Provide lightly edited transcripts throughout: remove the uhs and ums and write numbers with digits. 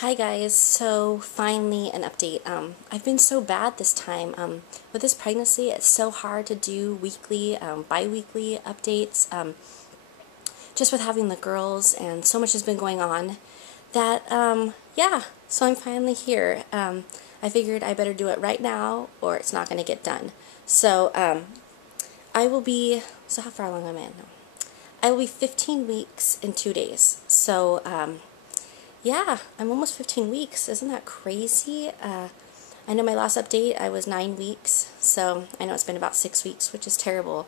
Hi guys, so finally an update. I've been so bad this time. With this pregnancy, it's so hard to do weekly, bi-weekly updates, just with having the girls, and so much has been going on that, yeah, so I'm finally here. I figured I better do it right now or it's not going to get done. So, I will be, so how far along am I in? I will be 15 weeks in 2 days. So, yeah, I'm almost 15 weeks. Isn't that crazy? I know my last update, I was 9 weeks, so I know it's been about 6 weeks, which is terrible.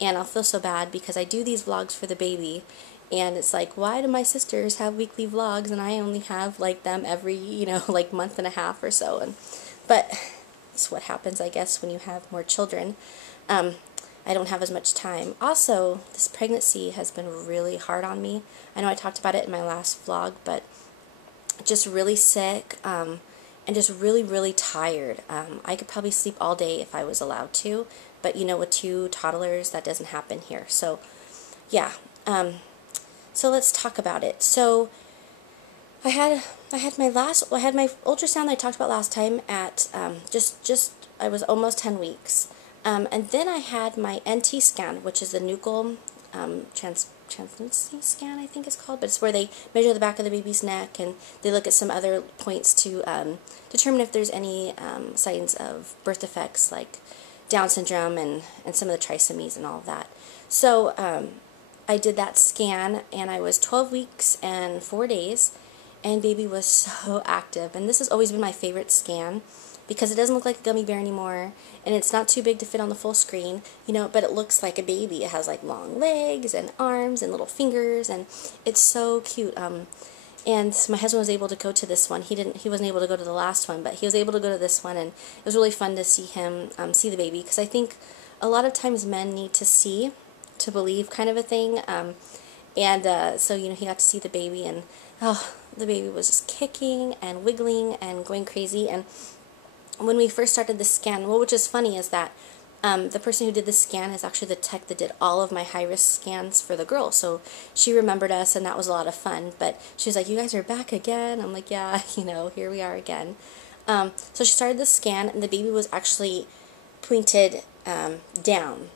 And I'll feel so bad because I do these vlogs for the baby, and it's like, why do my sisters have weekly vlogs and I only have like them every, like month and a half or so? But it's what happens, I guess, when you have more children. I don't have as much time. Also, this pregnancy has been really hard on me. I know I talked about it in my last vlog, but just really sick, and just really, really tired. I could probably sleep all day if I was allowed to, but with 2 toddlers, that doesn't happen here. So, yeah. So let's talk about it. So, I had my ultrasound that I talked about last time at I was almost 10 weeks. And then I had my NT scan, which is the nuchal translucency scan, I think it's called, but it's where they measure the back of the baby's neck and they look at some other points to determine if there's any signs of birth defects like Down syndrome and some of the trisomies and all of that. So I did that scan and I was 12 weeks and 4 days, and baby was so active. And this has always been my favorite scan because it doesn't look like a gummy bear anymore, and it's not too big to fit on the full screen, but it looks like a baby. It has like long legs and arms and little fingers, and it's so cute. And my husband was able to go to this one. He wasn't able to go to the last one, but he was able to go to this one, and it was really fun to see him see the baby, because I think a lot of times men need to see to believe, kind of a thing. So he got to see the baby, and oh, the baby was just kicking and wiggling and going crazy. And when we first started the scan, which is funny, is that the person who did the scan is actually the tech that did all of my high-risk scans for the girl. So she remembered us, and that was a lot of fun. But she was like, "You guys are back again?" I'm like, "Yeah, here we are again." So she started the scan, and the baby was actually pointed down.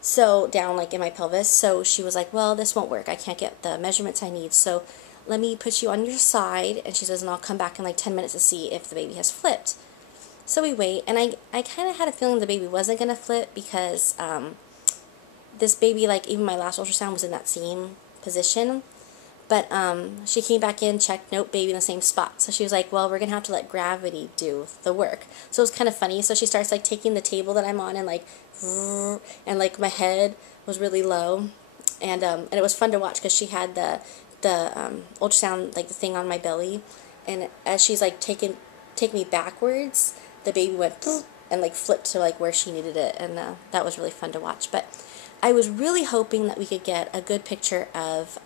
So down, like in my pelvis. So she was like, "Well, this won't work. I can't get the measurements I need. So let me put you on your side." And she says, "And I'll come back in like 10 minutes to see if the baby has flipped." So we wait, and I kind of had a feeling the baby wasn't going to flip because this baby, like even my last ultrasound, was in that same position. But she came back in, checked, nope, baby in the same spot. So she was like, "Well, we're going to have to let gravity do the work." So it was kind of funny. So she starts like taking the table that I'm on and like my head was really low. And it was fun to watch because she had the ultrasound, like the thing on my belly. And as she's like take me backwards, the baby went and like flipped to like where she needed it, and that was really fun to watch. But I was really hoping that we could get a good picture of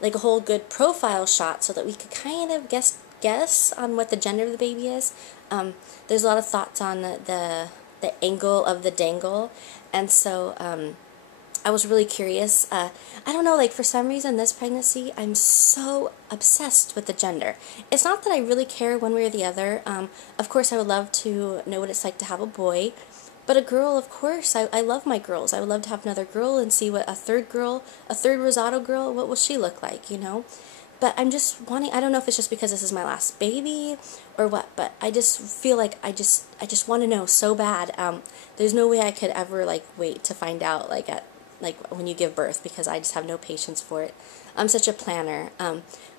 like a whole good profile shot so that we could kind of guess on what the gender of the baby is. There's a lot of thoughts on the angle of the dangle, and so I was really curious. I don't know, like for some reason this pregnancy, I'm so obsessed with the gender. It's not that I really care one way or the other. Of course, I would love to know what it's like to have a boy. But a girl, of course, I love my girls. I would love to have another girl and see what a third Rosado girl, what will she look like, But I'm just wanting, I don't know if it's just because this is my last baby or what, but I just feel like I just want to know so bad. There's no way I could ever like wait to find out like when you give birth, because I just have no patience for it. I'm such a planner.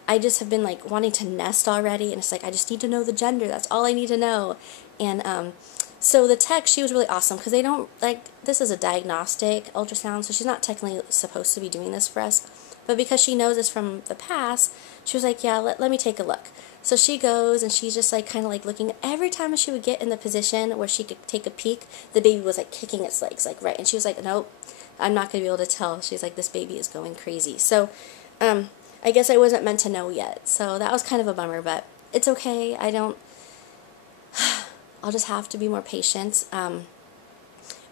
I just have been like wanting to nest already, and it's like I just need to know the gender. That's all I need to know. And so the tech, she was really awesome, because they don't, like, this is a diagnostic ultrasound, so she's not technically supposed to be doing this for us. But because she knows us from the past, she was like, "Yeah, let me take a look." So she goes, and she's just like kind of like looking. Every time she would get in the position where she could take a peek, the baby was like kicking its legs, like right. And she was like, "Nope, I'm not going to be able to tell." She's like, "This baby is going crazy." So I guess I wasn't meant to know yet. So that was kind of a bummer, but it's okay. I'll just have to be more patient.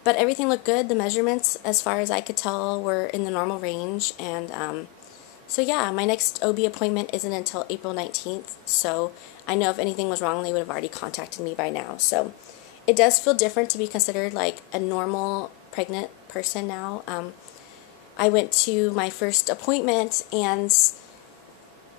But everything looked good. The measurements, as far as I could tell, were in the normal range, and So yeah, my next OB appointment isn't until April 19th, so I know if anything was wrong, they would have already contacted me by now. So it does feel different to be considered like a normal pregnant person now. I went to my first appointment and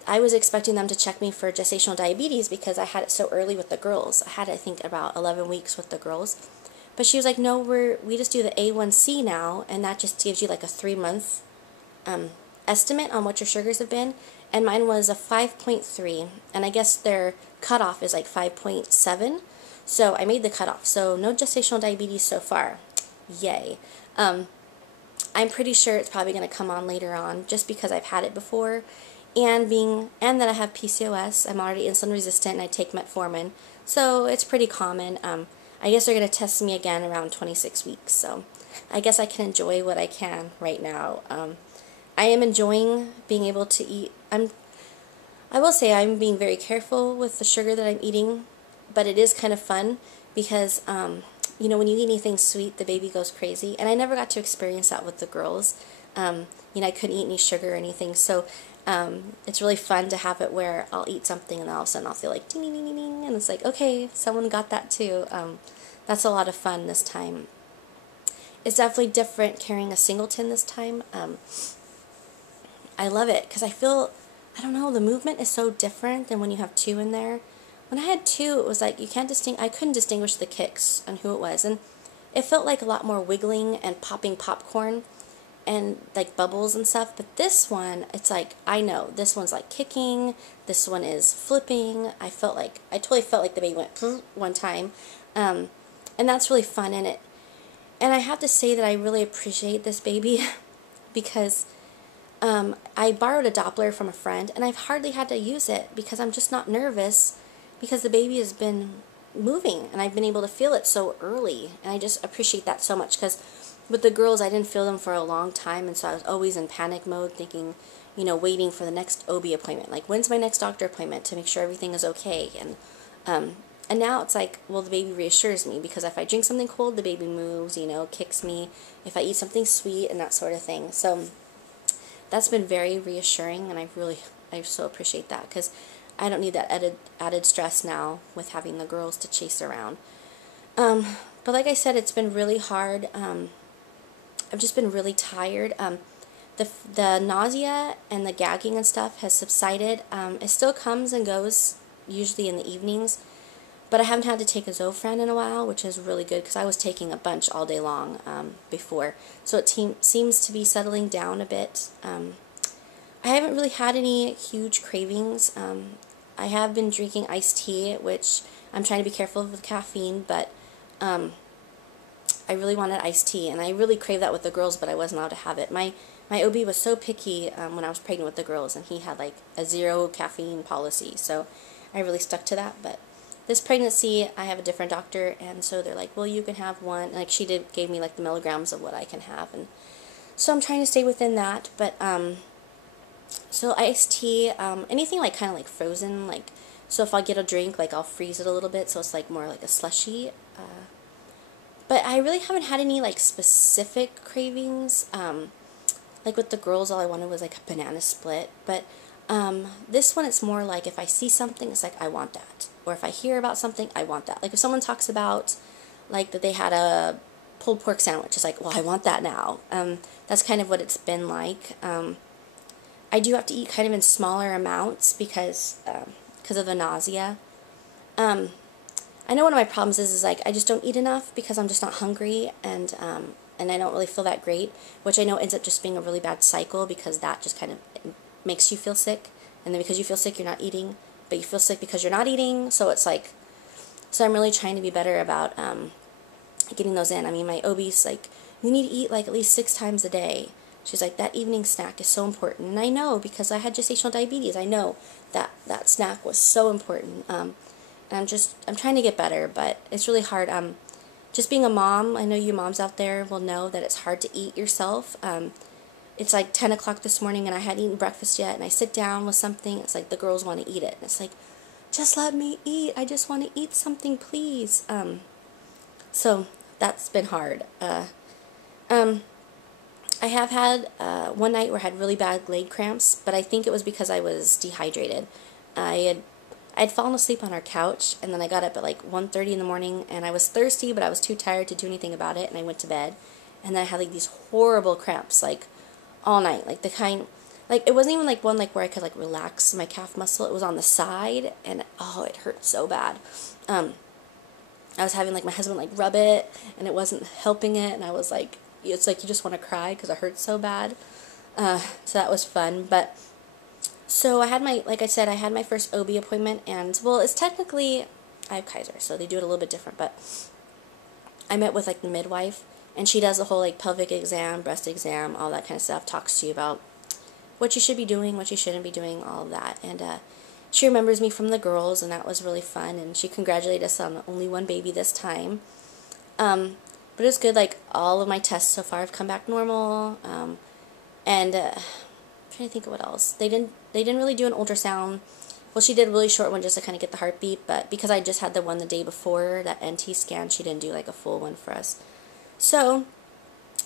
I was expecting them to check me for gestational diabetes because I had it so early with the girls. I had, I think, about 11 weeks with the girls. But she was like, no, we just do the A1C now, and that just gives you like a 3-month estimate on what your sugars have been. And mine was a 5.3, and I guess their cutoff is like 5.7. So I made the cutoff. So no gestational diabetes so far. Yay. I'm pretty sure it's probably going to come on later on just because I've had it before. And that I have PCOS, I'm already insulin resistant and I take metformin, so it's pretty common. I guess they're going to test me again around 26 weeks, so I guess I can enjoy what I can right now. I am enjoying being able to eat. I will say I'm being very careful with the sugar that I'm eating, but it is kind of fun because, you know, when you eat anything sweet, the baby goes crazy, and I never got to experience that with the girls. You know, I couldn't eat any sugar or anything, so it's really fun to have it where I'll eat something and then all of a sudden I'll feel like ding, ding, ding, ding, ding, and it's like, okay, someone got that too. That's a lot of fun this time. It's definitely different carrying a Singleton this time. I love it because I feel, I don't know, the movement is so different than when you have two in there. When I had two, it was like I couldn't distinguish the kicks on who it was, and it felt like a lot more wiggling and popping popcorn and like bubbles and stuff. But this one, it's like, I know this one's like kicking, this one is flipping. I totally felt like the baby went one time, and that's really fun in it. And I have to say that I really appreciate this baby because I borrowed a Doppler from a friend and I've hardly had to use it because I'm just not nervous because the baby has been moving and I've been able to feel it so early, and I just appreciate that so much because with the girls I didn't feel them for a long time, and so I was always in panic mode thinking, you know, waiting for the next OB appointment, like when's my next doctor appointment to make sure everything is okay. And now it's like, well, the baby reassures me because if I drink something cold, the baby moves, you know, kicks me, if I eat something sweet and that sort of thing. So that's been very reassuring, and I so appreciate that because I don't need that added stress now with having the girls to chase around. But like I said, it's been really hard. I've just been really tired. The nausea and the gagging and stuff has subsided. It still comes and goes, usually in the evenings, but I haven't had to take a Zofran in a while, which is really good because I was taking a bunch all day long before. So it seems to be settling down a bit. I haven't really had any huge cravings. I have been drinking iced tea, which I'm trying to be careful with caffeine, but I really wanted iced tea, and I really craved that with the girls, but I wasn't allowed to have it. My OB was so picky when I was pregnant with the girls, and he had like a 0 caffeine policy, so I really stuck to that. But this pregnancy, I have a different doctor, and so they're like, well, you can have one. Like, she gave me like the milligrams of what I can have, and so I'm trying to stay within that. But so iced tea, anything like kind of like frozen, like, so if I get a drink, like I'll freeze it a little bit so it's like more like a slushy. But I really haven't had any like specific cravings. Like with the girls, all I wanted was like a banana split. But this one, it's more like if I see something, it's like I want that. Or if I hear about something, I want that. Like if someone talks about like that they had a pulled pork sandwich, it's like, well, I want that now. That's kind of what it's been like. I do have to eat kind of in smaller amounts because of the nausea. I know one of my problems is like I just don't eat enough because I'm just not hungry, and I don't really feel that great, which I know ends up just being a really bad cycle because that just kind of makes you feel sick, and then because you feel sick you're not eating, but you feel sick because you're not eating, so it's like, so I'm really trying to be better about getting those in. I mean, my OB's like, you need to eat like at least 6 times a day. She's like, that evening snack is so important, and I know because I had gestational diabetes. I know that that snack was so important. And I'm trying to get better, but it's really hard. Just being a mom, I know you moms out there will know that it's hard to eat yourself. It's like 10 o'clock this morning and I hadn't eaten breakfast yet, and I sit down with something, it's like the girls want to eat it. And it's like, just let me eat. I just want to eat something, please. So that's been hard. I have had one night where I had really bad leg cramps, but I think it was because I was dehydrated. I had I had fallen asleep on our couch, and then I got up at like 1:30 in the morning, and I was thirsty, but I was too tired to do anything about it, and I went to bed. And then I had like these horrible cramps, like all night, like the kind, like it wasn't even like one like where I could like relax my calf muscle. It was on the side, and oh, it hurt so bad. I was having like my husband like rub it, and it wasn't helping it, and I was like, it's like you just want to cry because it hurts so bad. So that was fun, but so I had my, like I said, I had my first OB appointment, and well, it's technically, I have Kaiser, so they do it a little bit different, but I met with like the midwife, and she does the whole like pelvic exam, breast exam, all that kind of stuff, talks to you about what you should be doing, what you shouldn't be doing, all of that, and she remembers me from the girls, and that was really fun, and she congratulated us on only one baby this time. But it was good, like all of my tests so far have come back normal, and I'm trying to think of what else. They didn't really do an ultrasound. Well, she did a really short one just to kind of get the heartbeat, but because I just had the one the day before, that NT scan, she didn't do like a full one for us. So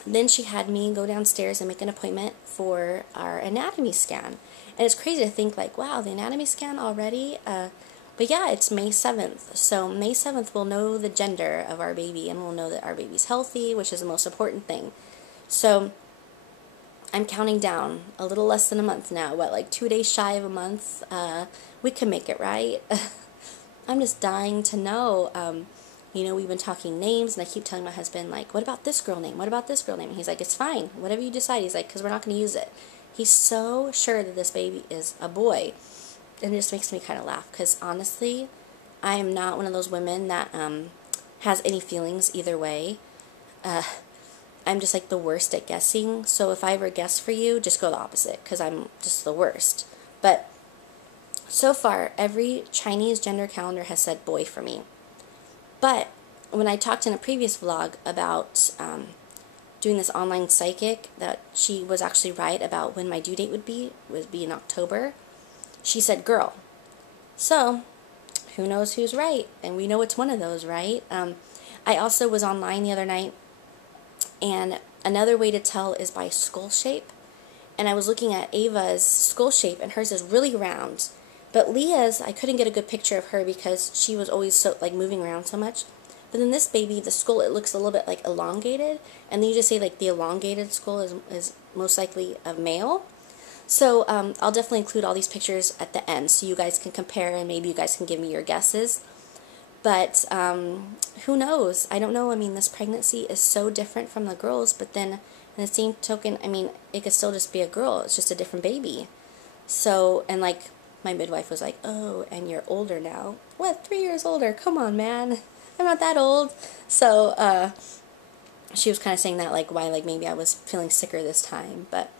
then she had me go downstairs and make an appointment for our anatomy scan. And it's crazy to think like, wow, the anatomy scan already? But yeah, it's May 7th. So May 7th we'll know the gender of our baby, and we'll know that our baby's healthy, which is the most important thing. So I'm counting down a little less than a month now. What, like 2 days shy of a month? We can make it, right? I'm just dying to know. You know, we've been talking names, and I keep telling my husband, like, what about this girl name? What about this girl name? And he's like, it's fine. Whatever you decide. He's like, because we're not going to use it. He's so sure that this baby is a boy. And it just makes me kind of laugh, because honestly, I am not one of those women that has any feelings either way. I'm just like the worst at guessing. So if I ever guess for you, just go the opposite, because I'm just the worst. But so far, every Chinese gender calendar has said boy for me. But when I talked in a previous vlog about doing this online psychic, that she was actually right about when my due date would be in October, she said girl. So who knows who's right? And we know it's one of those, right? I also was online the other night, and another way to tell is by skull shape. And I was looking at Ava's skull shape, and hers is really round. But Leah's, I couldn't get a good picture of her because she was always so like moving around so much. But then this baby, the skull, it looks a little bit like elongated. And then you just say like the elongated skull is most likely a male. So I'll definitely include all these pictures at the end so you guys can compare, and maybe you guys can give me your guesses. But who knows? I don't know. I mean, this pregnancy is so different from the girls, but then in the same token, I mean, it could still just be a girl. It's just a different baby. So, and like my midwife was like, oh, and you're older now. What, 3 years older? Come on, man. I'm not that old. So she was kind of saying that, like, why, like, maybe I was feeling sicker this time. But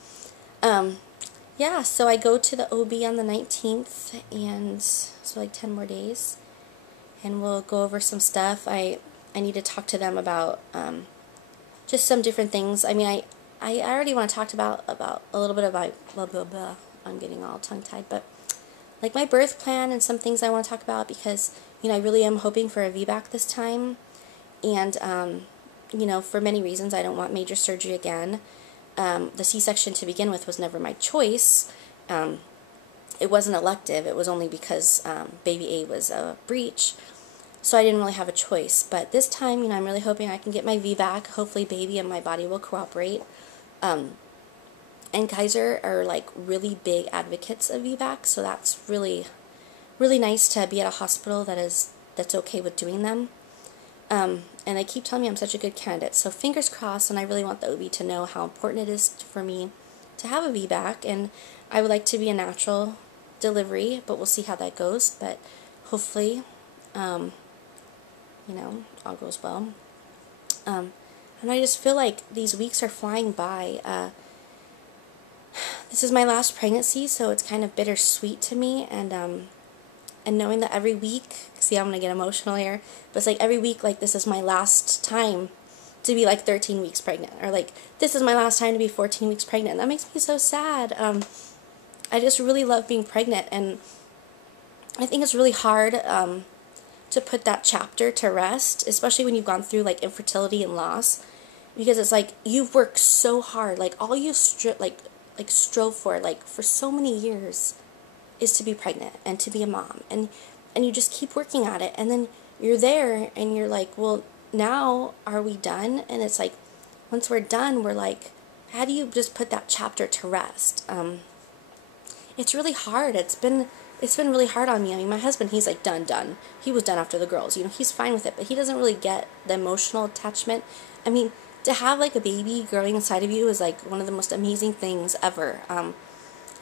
yeah, so I go to the OB on the 19th, and so like 10 more days. And we'll go over some stuff. I need to talk to them about just some different things. I mean, I already want to talk about a little bit about blah, blah, blah. I'm getting all tongue-tied, but like my birth plan and some things I want to talk about, because, you know, I really am hoping for a VBAC this time. And, you know, for many reasons, I don't want major surgery again. The C-section to begin with was never my choice. It wasn't elective. It was only because baby A was a breech. So I didn't really have a choice. But this time, you know, I'm really hoping I can get my VBAC. Hopefully baby and my body will cooperate. And Kaiser are like really big advocates of VBAC, so that's really, really nice to be at a hospital that's okay with doing them. And they keep telling me I'm such a good candidate. So fingers crossed, and I really want the OB to know how important it is for me to have a VBAC. And I would like to be a natural delivery, but we'll see how that goes. But hopefully, you know, all goes well. And I just feel like these weeks are flying by. This is my last pregnancy, so it's kind of bittersweet to me, and knowing that every week, see, I'm going to get emotional here, but it's like every week, like, this is my last time to be, like, 13 weeks pregnant, or, like, this is my last time to be 14 weeks pregnant, and that makes me so sad. I just really love being pregnant, and I think it's really hard to put that chapter to rest, especially when you've gone through, like, infertility and loss, because it's like you've worked so hard, like all you strove for, like for so many years, is to be pregnant and to be a mom, and you just keep working at it, and then you're there and you're like, well, now are we done? And it's like, once we're done, we're like, how do you just put that chapter to rest? It's really hard. It's been really hard on me. I mean, my husband, he's like done. He was done after the girls. You know, he's fine with it, but he doesn't really get the emotional attachment. I mean, to have like a baby growing inside of you is like one of the most amazing things ever.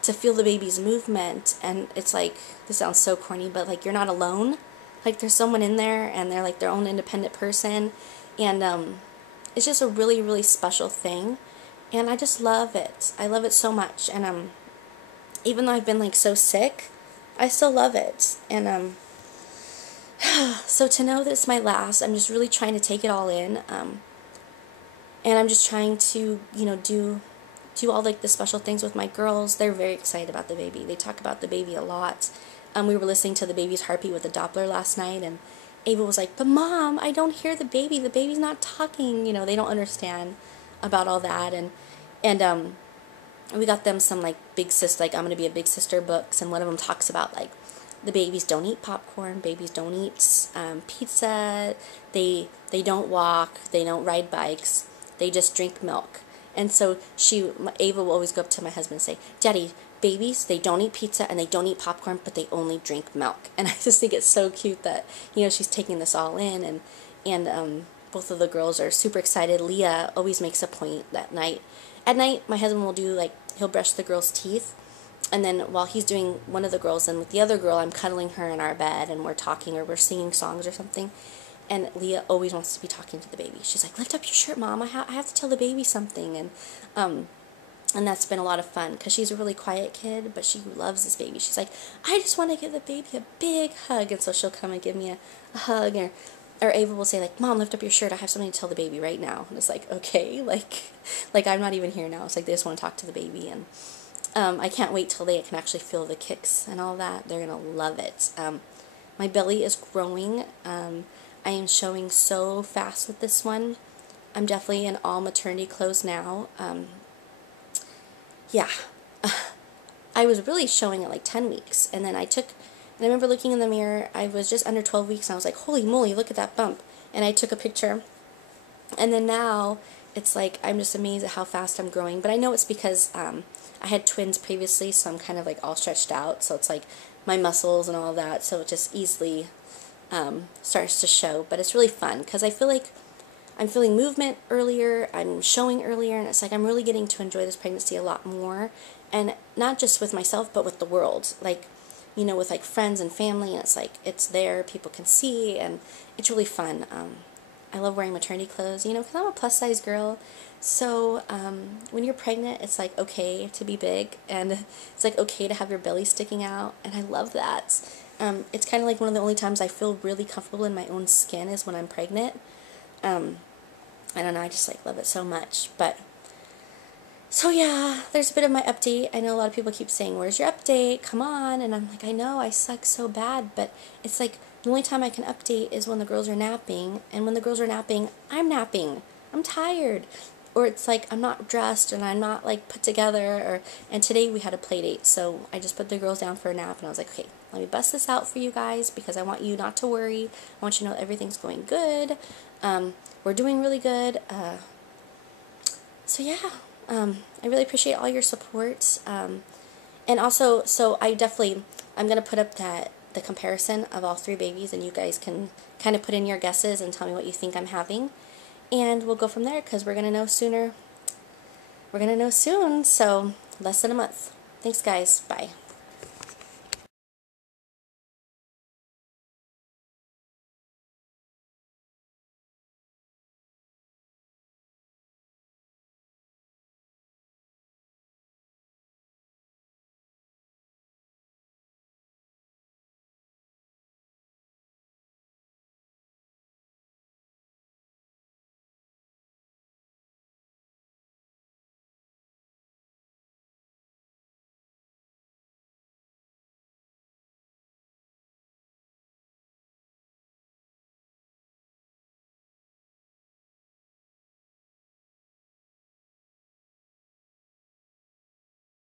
To feel the baby's movement, and it's like, this sounds so corny, but like you're not alone. Like there's someone in there, and they're like their own independent person, and it's just a really, really special thing, and I just love it. I love it so much, and even though I've been like so sick, I still love it, and so to know that it's my last, I'm just really trying to take it all in, and I'm just trying to, you know, do all like the special things with my girls. They're very excited about the baby. They talk about the baby a lot. We were listening to the baby's heartbeat with the Doppler last night, and Ava was like, but Mom, I don't hear the baby. The baby's not talking. You know, they don't understand about all that, and we got them some like big sister, like I'm gonna be a big sister books, and one of them talks about like the babies don't eat popcorn, babies don't eat pizza, they don't walk, they don't ride bikes, they just drink milk. And so Ava will always go up to my husband and say, Daddy, babies, they don't eat pizza and they don't eat popcorn, but they only drink milk. And I just think it's so cute that, you know, she's taking this all in, and both of the girls are super excited. Leah always makes a point that night. At night, my husband will do, like, he'll brush the girls' teeth, and then while he's doing one of the girls, and with the other girl, I'm cuddling her in our bed, and we're talking, or we're singing songs or something. And Leah always wants to be talking to the baby. She's like, lift up your shirt, Mom. I have to tell the baby something. And that's been a lot of fun, because she's a really quiet kid, but she loves this baby. She's like, I just want to give the baby a big hug. And so she'll come and give me a hug. Or Ava will say, like, Mom, lift up your shirt. I have something to tell the baby right now. And it's like, okay. Like I'm not even here now. It's like they just want to talk to the baby. And I can't wait till they can actually feel the kicks and all that. They're going to love it. My belly is growing. I am showing so fast with this one. I'm definitely in all maternity clothes now. Yeah. I was really showing at like 10 weeks. And then I remember looking in the mirror, I was just under 12 weeks, and I was like, holy moly, look at that bump. And I took a picture. And then now, it's like, I'm just amazed at how fast I'm growing. But I know it's because I had twins previously, so I'm kind of like all stretched out. So it's like my muscles and all that, so it just easily starts to show. But it's really fun, because I feel like I'm feeling movement earlier, I'm showing earlier, and it's like I'm really getting to enjoy this pregnancy a lot more. And not just with myself, but with the world. Like, you know, with like friends and family, and it's like, it's there, people can see, and it's really fun. I love wearing maternity clothes, you know, because I'm a plus size girl. So when you're pregnant, it's like okay to be big, and it's like okay to have your belly sticking out, and I love that. It's kind of like one of the only times I feel really comfortable in my own skin is when I'm pregnant. I don't know, I just like love it so much. But so yeah, there's a bit of my update. I know a lot of people keep saying, where's your update? Come on. And I'm like, I know, I suck so bad, but it's like the only time I can update is when the girls are napping, and when the girls are napping, I'm napping. I'm tired. Or it's like I'm not dressed and I'm not like put together, and today we had a play date, so I just put the girls down for a nap, and I was like, okay, let me bust this out for you guys, because I want you not to worry. I want you to know everything's going good. We're doing really good. So yeah, I really appreciate all your support. And also, so I'm going to put up the comparison of all three babies, and you guys can kind of put in your guesses and tell me what you think I'm having. And we'll go from there, because we're going to know sooner. We're going to know soon, so less than a month. Thanks, guys. Bye.